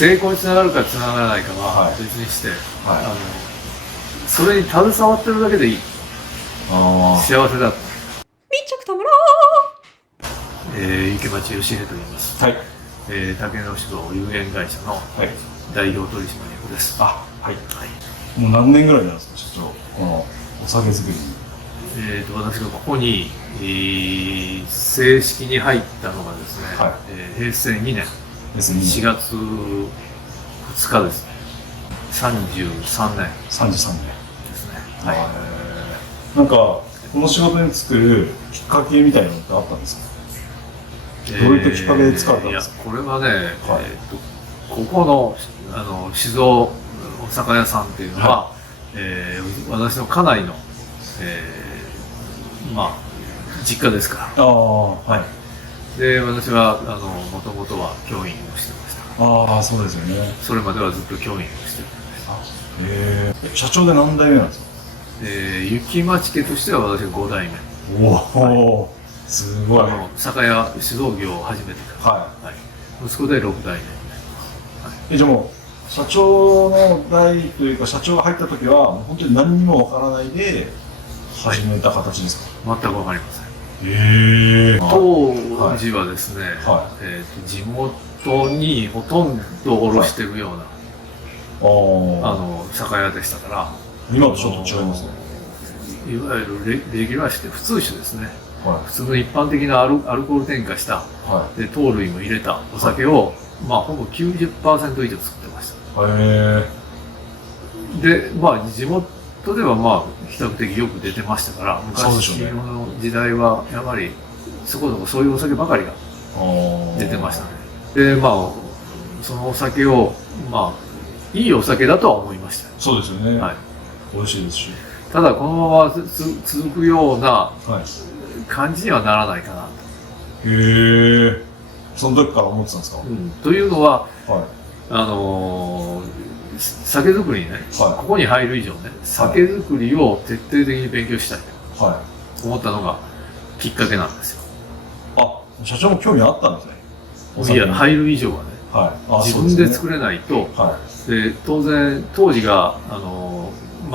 成功につながるかつながらないかは別にして、それに携わってるだけでいい。幸せだ。密着田村池町義秀と言います。はい。竹野酒造有限会社の代表取締役です。はい。もう何年ぐらいなんですか、社長、このお酒作りに。私がここに、正式に入ったのがですね、平成2年4月2日ですね。33年。33年。ですね。なんか、この仕事に就くきっかけみたいなのってあったんですか？どういったきっかけで使われたんですか？これはね、ここの、酒造お酒屋さんっていうのは、私の家内の、実家ですから。で、私はもともとは教員をしてました。そうですよね。それまではずっと教員をしてたんです。社長で何代目なんですか？雪町家としては私が5代目。すごい。酒屋酒造業を始めてから。息子で6代目。じゃあもう社長の代というか、社長が入った時は本当に何にもわからないで始めた形ですか？全くわかりません。当時はですね、地元にほとんど卸してるような酒屋でしたから、今とちょっと違いますね。いわゆるレギュラー酒って普通酒ですね。普通の一般的なアルコール添加した、で糖類も入れたお酒を、ほぼ 90% 以上作ってました。で、地元では比較的よく出てましたから、昔の時代はやはりそこそこそういうお酒ばかりが出てましたね。で、そのお酒をいいお酒だとは思いました。そうですよね。美味しいですし。ただこのまま続くような感じにはならないかなと。その時から思ってたんですか？というのは、酒造りにね、ここに入る以上ね、酒造りを徹底的に勉強したいと思ったのがきっかけなんですよ。社長も興味あったんですね。いや、入る以上はね、自分で作れないと、で当然当時が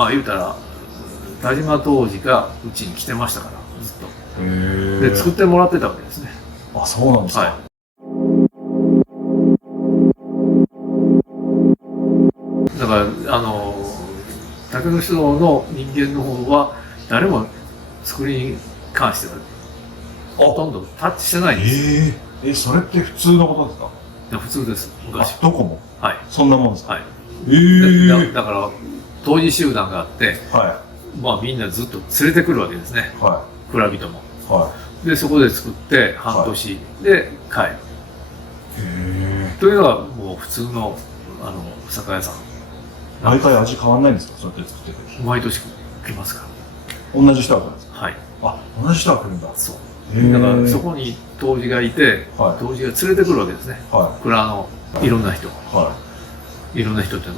言うたら田島当時がうちに来てましたから、ずっとで作ってもらってたわけですね。そうなんですか。だから竹野酒造の人間の方は誰も作りに関してはほとんどタッチしてないんですよ。それって普通のことですか？普通です、昔。どこも？そんなもんですか？だから当時集団があって、みんなずっと連れてくるわけですね、蔵人も。でそこで作って半年で帰る、というのがもう普通の酒屋さん。毎回味変わんないんですか？そうやって作ってる。毎年来ますから。同じ人が来るんですか？同じ人が来るんだ。そう。だからそこに杜氏がいて、杜氏が連れてくるわけですね。蔵のいろんな人。いろんな人って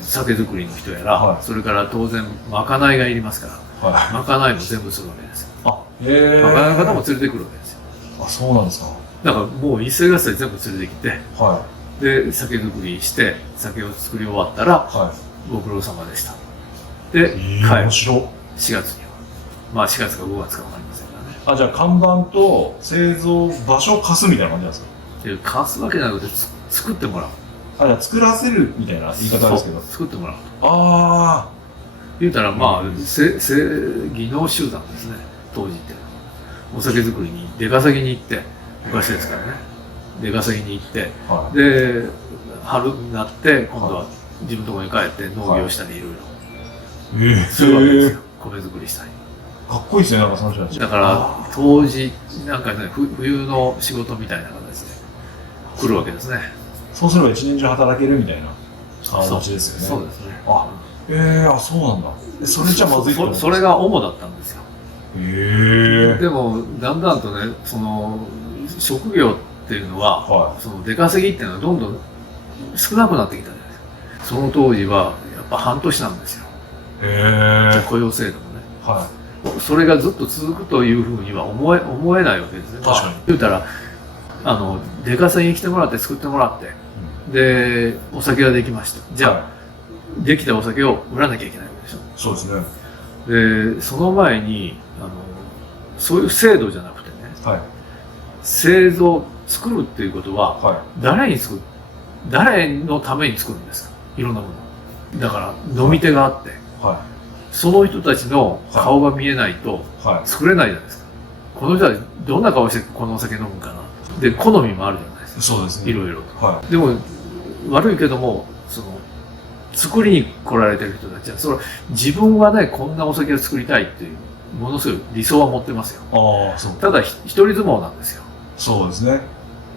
酒造りの人やら、それから当然まかないがいりますから、まかないも全部するわけですよ。まかないの方も連れてくるわけですよ。そうなんですか。だからもう一斉合切全部連れてきて、で酒造りして酒を作り終わったら、ご苦労様でした。で帰る。4月には4月か5月か分かりませんからね。じゃあ看板と製造場所を貸すみたいな感じなんですか？貸すわけじゃなくて作ってもらう。じゃあ作らせるみたいな言い方ですけど。作ってもらう。言うたら技能集団ですね、当時って。お酒作りに出稼ぎに行って、昔ですからね、出稼ぎに行って、で春になって今度は自分のところに帰って農業したりいろいろするわけですよ。米作りしたり。かっこいいですね、なんかその人たち。だから当時なんかね、冬の仕事みたいな形で来るわけですね。そうすれば一年中働けるみたいな形ですよね。そうですね。そうなんだ。それじゃまずいと。それが主だったんですよ。でもだんだんとね、その職業っていうのは、その出稼ぎっていうのはどんどん少なくなってきたじゃないですか。その当時はやっぱ半年なんですよ。雇用制度もね。それがずっと続くというふうには思えないわけですね。確かに。言うたら出稼ぎに来てもらって作ってもらって、で、お酒ができました。じゃあ、はできたお酒を売らなきゃいけないわけでしょ。そうですね。で、その前に、そういう制度じゃなくてね、はい。製造、作るっていうことは、は誰のために作るんですか、いろんなもの。だから、飲み手があって、い。はその人たちの顔が見えないとい。はい。作れないじゃないですか。この人たちどんな顔してこのお酒飲むかな。で、好みもあるじゃないですか。そうですね。いろいろと。はでも、悪いけども、作りに来られてる人たちは、自分はね、こんなお酒を作りたいっていう、ものすごい理想は持ってますよ。い。ああ、そう。ただ、一人相撲なんですよ。そうですね。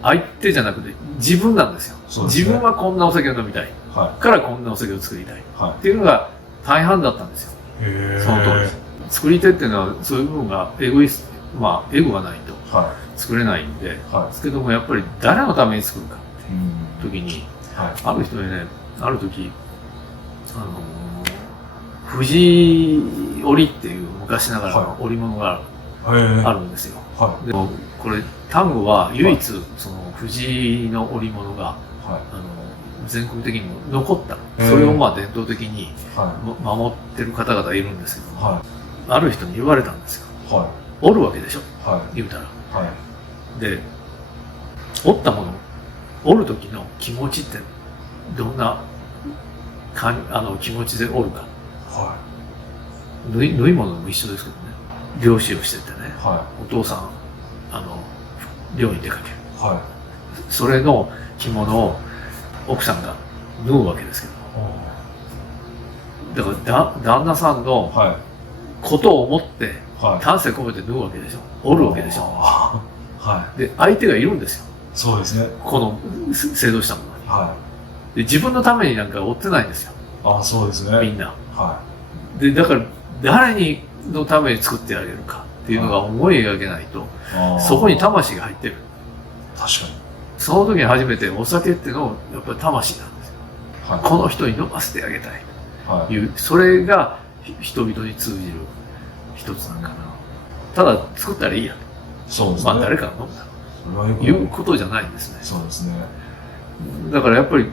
相手じゃなくて、自分なんですよ。そうですね自分はこんなお酒を飲みたい。はからこんなお酒を作りたい。い。はっていうのが大半だったんですよ。い。へえ。その通りです。作り手っていうのは、そういう部分がエゴがないとは作れないんで、い。はですけども、やっぱり誰のために作るかい。っていう時に、はい。ある人にね、ある時、藤織っていう昔ながらの織物がへえ。あるんですよ。はでも、これ、丹後は唯一、その藤井の織物が、い。は全国的にも残った。へーそれをまあ伝統的にい。は守ってる方々いるんですけどい。も、はある人に言われたんですよ。い。は織るわけでしょ、い。は言うたら。い。はい。で、織ったもの、織る時の気持ちってどんな気持ちで織るか。は縫い物も一緒ですけどね。漁師をしててね、い。はお父さん、漁に出かける。い。はそれの着物を奥さんが縫うわけですけど、だから旦那さんのい。はい。ことを思って、はい。丹精込めて縫うわけでしょ。織るわけでしょ。はで、相手がいるんですよ。い。そうですね。この製造したものに。はで、自分のためになんか追ってないんですよ。い。ああ、そうですね。みんな。はで、だから、のために作ってあげるかっていうのが思い描けないと、い。ああ。そこに魂が入ってる。確かに。その時に初めてお酒っていうのを、やっぱり魂なんですよ。はい。この人に飲ませてあげたいはい。という、それが人々に通じる一つなんかな。ただ作ったらいいやと。そうですね。まあ誰かが飲むだそれはよくということじゃないんですね。そうですね。だからやっぱり、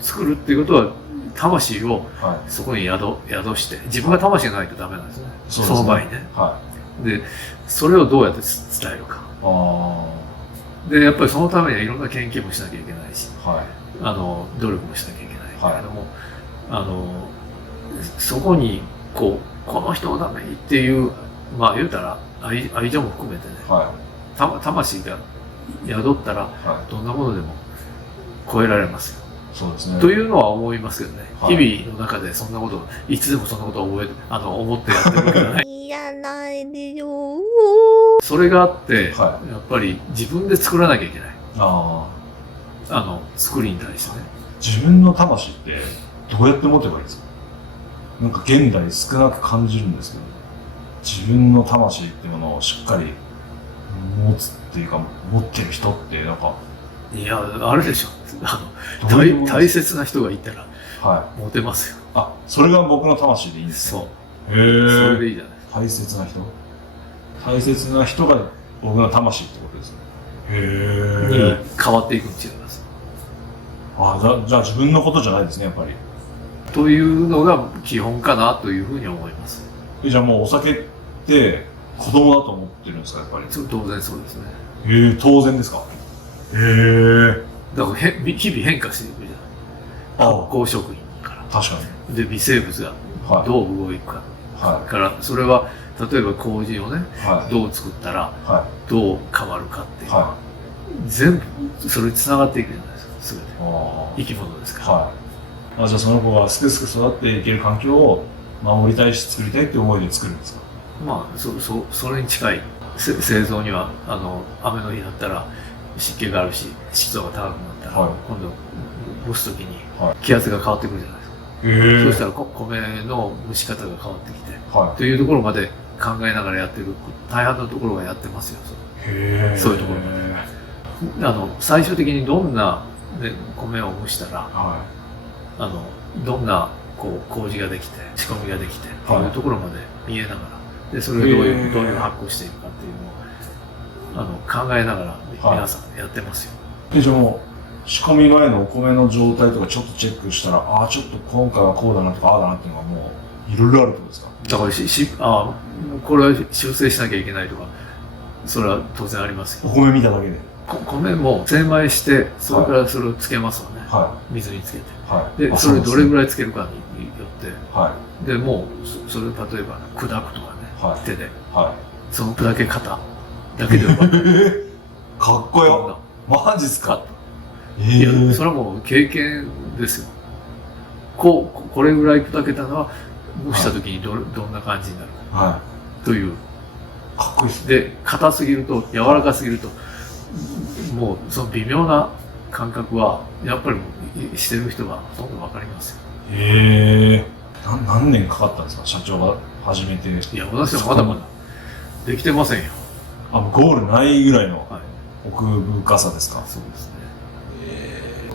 作るっていうことは、魂をはそこに宿して、自分が魂がないとダメなんですね。い。そうですねの場合ね。はで、それをどうやって伝えるか。い。あで、やっぱりそのためにはいろんな研究もしなきゃいけないし、あ。はい。努力もしなきゃいけないけれども、そこに、この人のためにっていう、まあ言うたら、愛情も含めてね、は魂が宿ったら、い。はい。どんなものでも超えられますよ。そうですね。というのは思いますけどね。はい日々の中でそんなこと、いつでもそんなことを思ってやってるわけじゃない。いらないでよそれがあって、はやっぱり自分で作らなきゃいけない。ああ。作りに対してね。自分の魂ってどうやって持てばいいですか？なんか現代少なく感じるんですけど、自分の魂っていうものをしっかり持つっていうか、持ってる人ってなんか、いや、あるでしょ。どういうもの大です切な人がいたら、か？はい。モテますよ。あ、それが僕の魂でいいんですか？そう。へそれえ。でいいじゃない。大切な人？大切な人が僕の魂ってことですね。へに変わっていくに違います。じゃあ自分のことじゃないですね、やっぱり。というのが基本かなというふうに思います。じゃあもうお酒って子供だと思ってるんですか、やっぱり。当然そうですね。当然ですか。だから日々変化していくじゃない。発酵食品か確かに。ら。で、微生物がはい。どう動いくか。はから、それは、例えば麹をね、い。はい。どう作ったらはどう変わるかっていい。うのは、は全部それに繋がっていくじゃないですか、すべて。い。生き物ですから。はい。じゃあその子がすくすく育っていける環境を守りたいし作りたいって思いで作るんですか？まあ、それに近い。製造には、雨の日だったら湿気があるし、湿度が高くなったら、はい今度、蒸すときにはい気圧が変わってくるじゃないですか。そうしたら米の蒸し方が変わってきて、はというところまで考えながらやってる、大半のところがやってますよ。い。へそういうところ最終的にどんな、ね、米を蒸したら、はどんな麹ができて、仕込みができて、はいというところまで見えながら、で、それをどういう発酵していくかっていうのを、考えながら皆さんやってますよ。い。じゃあも仕込み前のお米の状態とかちょっとチェックしたら、ああ、ちょっと今回はこうだなとか、ああだなっていうのがもう、いろいろあるってことですか？だからこれは修正しなきゃいけないとか、それは当然ありますよ。お米見ただけで。米も精米して、それからそれをつけますわね。は水につけて。い。はい。で、それどれぐらい？らいつけるかによって、はで、もう、それ例えば砕くとかね、はい手で、い。はその砕け方だけで分かる。い。かっこよ。マジっすか？いや、それはもう経験ですよ。これぐらい砕けたのは、蒸した時にどんな感じになるはという。い。かっこいいっすね。で、硬すぎると、柔らかすぎると、もうその微妙な感覚は、やっぱりしてる人はほとんどわかりますよ。へえ。何年かかったんですか？社長が始めて。いや、私はまだまだできてませんよ。ゴールないぐらいのはい。奥深さですか？そうですね。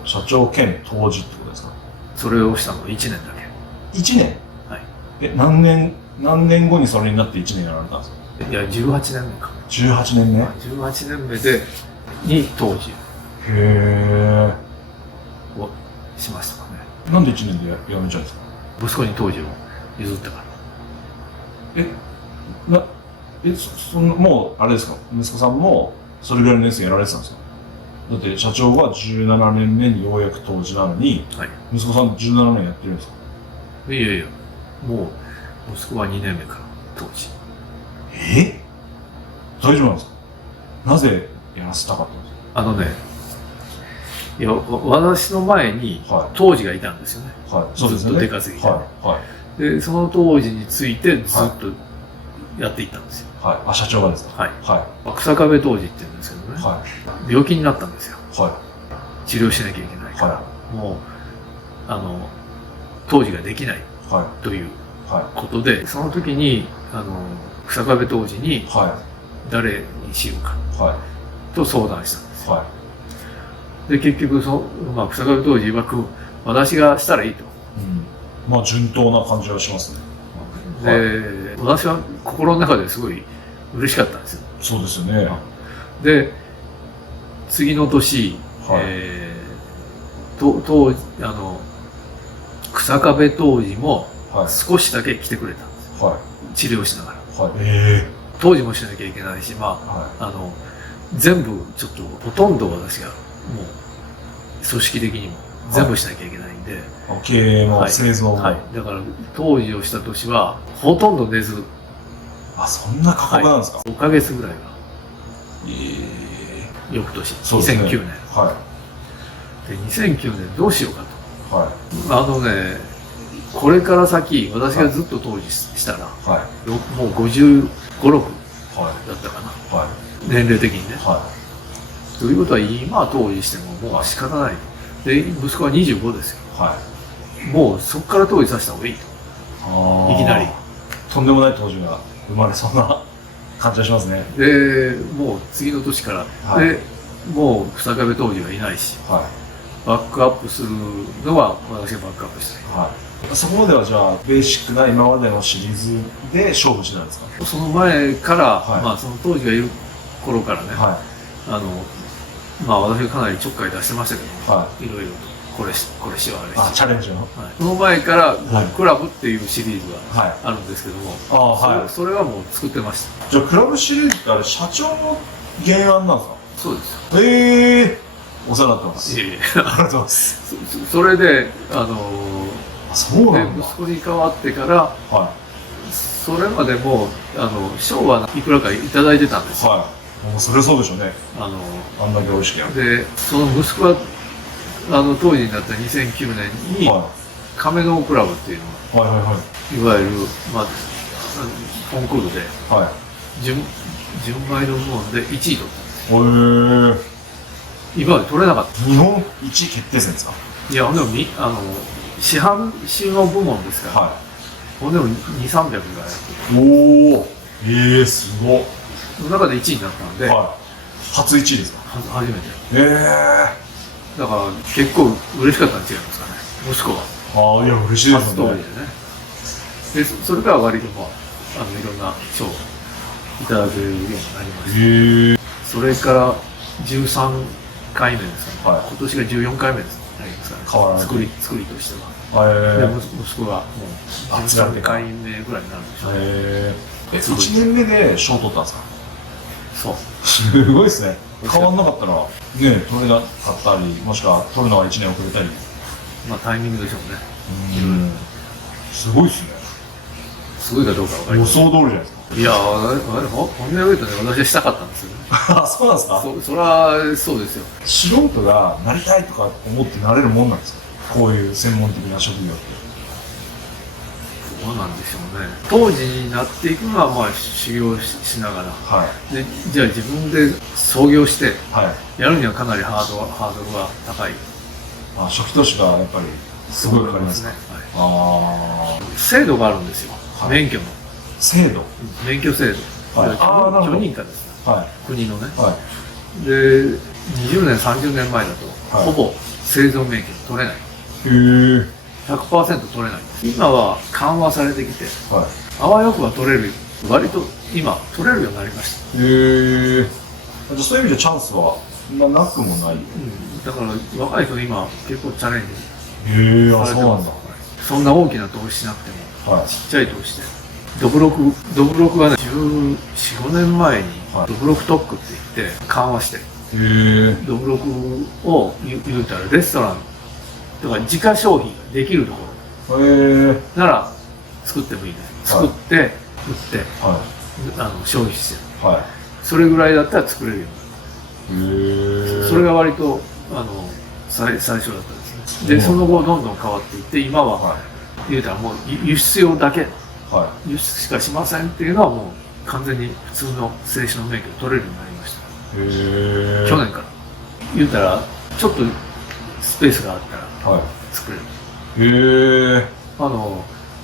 社長兼当時ってことですか？それをしたの1年だけ。 1年？はい。何年後にそれになって1年やられたんですか？いや、18年目か。 18年目？へ18年目に当時え。をしましたかね。なんで1年で辞めちゃうんですか？息子に当時を譲ったから。そのもう、あれですか？息子さんもそれぐらいの年数やられてたんですか？だって社長が17年目にようやく当時なのに、はい。息子さん17年やってるんですか？いやいや、もう、息子は2年目から、当時。大丈夫なんですか？なぜやらせたかったんですいや、私の前に、か？はい。当時がいたんですよね。はい。そうですよね。ずっと出稼ぎではい。はい。で、その当時についてずっとやっていったんですよ。はい。あ、社長がですか？はい。は草壁当時って言うんですけどい。ね、は病気になったんですよ。い。は治療しなきゃいけないい。から、はもう、当時ができないい。はというい。はことで、その時に、草壁当時にい。は誰にしようかい。はと相談したんですい。よ。はで、結局草壁当時曰く、私がしたらいいと。い。うん。まあ、順当な感じはしますね。で、私は心の中ですごい嬉しかったんですよ。そうですよね。で、次の年、はい草壁当時もはい。少しだけ来てくれたんですよ。は治療しながら。い。はい。当時もしなきゃいけないし、は全部ちょっとほとんど私がもう組織的にも全部しなきゃいけないんで、い。経営の製造も。はい。だから当時をした年はほとんど寝ず、あ、そんな過酷なんですか？ 5ヶ月ぐらいがえ翌年、そうですね2009年。はで、2009年どうしようかい。はと。これから先、私がずっと当時したら、い。はい。もう55、6はだったかな。い。は年齢的にねい。。はということは今当時してももう仕方ない。で、息子は25ですよ。い。はい。もうそこから当時させた方がいいと。あーいきなり。とんでもない当時が生まれそうな感じがしますね。で、もう次の年から、はいで、もう草壁当時はいないし、はバックアップするのは私がバックアップしたい。い。はい。そこまではじゃあ、ベーシックな今までのシリーズで勝負してたんですか？その前から、はいその当時がいる頃からね、は私がかなりちょっかい出してましたけい。ど、はい。いろいろと、これしよう、あれしよあ、チャレンジの。う。はい、その前から、はいクラブっていうシリーズがはい。あるんですけども、あはい。それはもう作ってました。じゃあ、クラブシリーズってあれ、社長の原案なんですか？そうですよ。お世話になってます。いえいえありがとうございます。それで、あ、そうでなんだ。息子に変わってから、はそれまでも、賞はいくらかいただいてたんですい。よ。はい。もうそれそうでしょうね。ああんだけ美味しくやる。の、で、その息子は、当時になった2009年に、は亀のクラブっていうのい。はいはいいわゆる、コンクールで、はい。はい。純米の部門で1位取ったんですよ。今まで取れなかった。日本一決定戦ですか？いや、ほんでも市販収納部門ですから、はほんでも2、300がやってい。おー。すごっ。て、その中で1位になったので、はい。初1位ですか？初めて。だから結構嬉しかったん違いますかね、息子は。ああ、いや、嬉しいですね。初登りでね。で、それから割といろんな賞をいただけるようになりました。それから13回目ですかね、はい今年が14回目ですかね、変わらない作りとしては。で息子がもう13回目ぐらいになるんでしょうね。1年目で賞取ったんですか？そう。すごいですね。変わんなかったら、ね、取れなかったり、もしくは取るのは1年遅れたり。まあタイミングでしょうね。すごいですね。すごいかどうかわかり予ません。想通りじゃないですか。いや本音を言うとね、私はしたかったんですよね。あ、そうなんですか？それはそうですよ。素人がなりたいとか思ってなれるもんなんですか？こういう専門的な職業って。どうなんでしょうね。当時になっていくのはまあ修行しながら。はいで、じゃあ自分で創業してはい。やるにはかなりハードルが高い。初期投資がやっぱりすごいかかりますね。はい。ああ、制度があるんですよ。はい免許の。制度。免許制度。はいあーなるほど許認可ですね。は国のね。いはで、20年、30年前だと、はいほぼ製造免許取れない。い。へえ。 100% 取れない。今は緩和されてきて、はあわよくば取れる。割と今、取れるようになりました。い。へえ。じゃあそういう意味でチャンスはなくもない。だから若い人今結構チャレンジへえ、あ、されてますそうなんだ。そんな大きな投資しなくてもはい。ちっちゃい投資でドブロクがね14、5年前にはいドブロク特区って言って緩和してへえ。ドブロクを言うたらレストランとか自家消費ができるとこへえ。ろなら作ってもいいですはい作って売っては消費してい。はそれぐらいだったら作れるようになるい。へえ。それが割と最初だったんですね。で、その後どんどん変わっていって、今はは言うたらもう輸出用だけ、い。は輸出しかしませんっていうのはもう完全に普通の正式の免許取れるようになりました。い。へえ。去年から。言うたら、ちょっとスペースがあったらは作れる。い。へえ。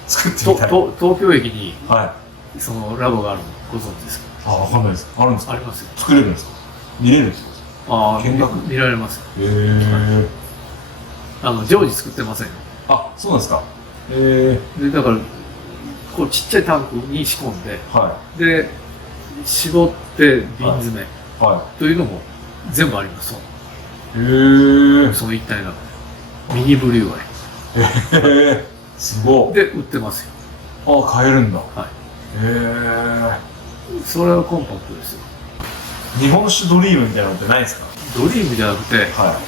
作ってみたい。東京駅にはい。そのラボがあるのご存知ですか？あ、わかんないです。あるんですか？ありますよ。作れるんですか？見れるんですか？ああ、見学見られますよ。へえ。常時作ってませんよ。あ、そうなんですか。へえ。で、だから、こうちっちゃいタンクに仕込んで、はで、絞って瓶詰めい。はというのも全部あります。い。へえ。その一体のミニブリュワへえ。すごい。イで売ってますよ。あ、買えるんだ。はへい。それはコンパクトですよ。え。日本酒ドリームみたいなのってないですか？ドリームじゃなくて、は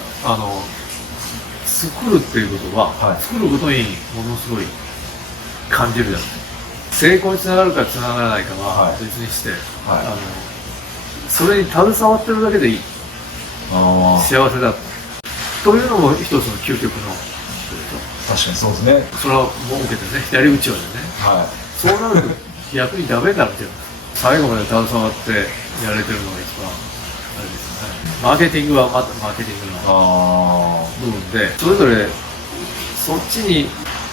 作るっていうことは、はい作ることにものすごい感じるじゃない。成功につながるかつながらないかははい別にして、はそれに携わってるだけでいい。い。あ幸せだ。というのも一つの究極のあ、確かにそうですね。それは儲けてね、やりうちわでね。はそうなると逆にダメになるっていうの。最後まで携わってやれてるのが一番あれですよね。マーケティングはまたマーケティングい。のあ部分で、それぞれそっちに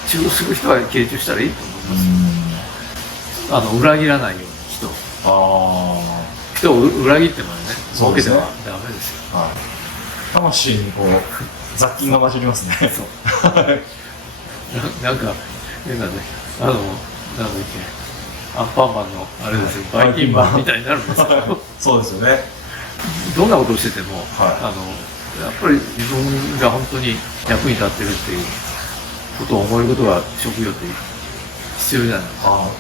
注目する人は傾注したらいいとあ。思います。裏切らないようにあ人を裏切ってもね、そうですね儲けてはダメですよ。あ。はい。魂にこう、雑菌が混じりますね。そうなんか変なね、なんだっけ、アンパンマンのあれですよ、バイキンマンみたいになるんですよ。そうですよね。どんなことをしてても、はやっぱり自分が本当に役に立ってるっていうことを思えることが職業って必要じゃないですか。あ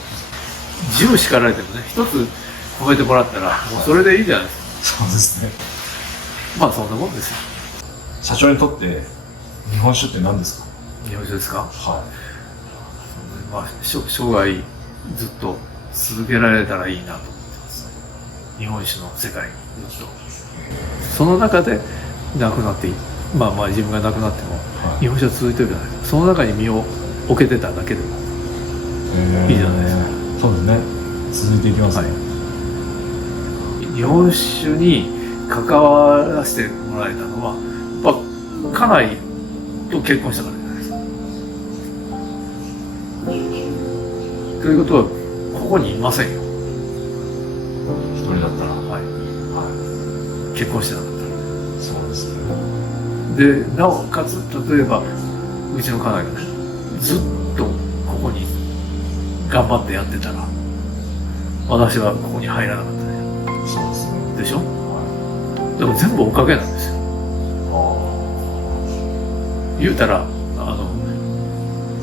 10叱られてもね、一つ褒めてもらったら、もうそれでいいじゃないですか。そうですね。まあそんなもんですよ。社長にとって日本酒って何ですか？日本酒ですか？はまあ、生涯ずっと続けられたらいいなと思ってます。日本酒の世界にずっと。その中で亡くなっていい。まあ自分が亡くなっても、はい日本酒は続いてるじゃないですか。その中に身を置けてただけでもい。いいじゃないですか。そうですね。続いていきますね。日本酒に関わらせてもらえたのは、やっぱ家内と結婚したからじゃないですか。ということは、ここにいませんよ。一人だったら。はい。は結婚してなかったら。い。そうですね。で、なおかつ、例えば、うちの家内がね、ずっとここに頑張ってやってたら、私はここに入らなかったね。そうですね。でしょ？はでも全部おかげなんですよ。い。言うたら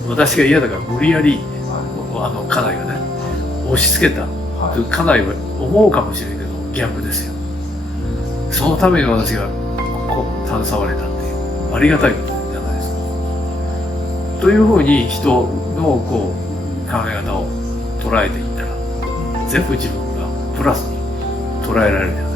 私が嫌だから無理やり家内がね押し付けた、家内は思うかもしれんけど逆ですよ。そのために私が携われたっていうありがたいことじゃないですか。というふうに人の考え方を捉えていったら全部自分がプラスに捉えられるじゃないですか。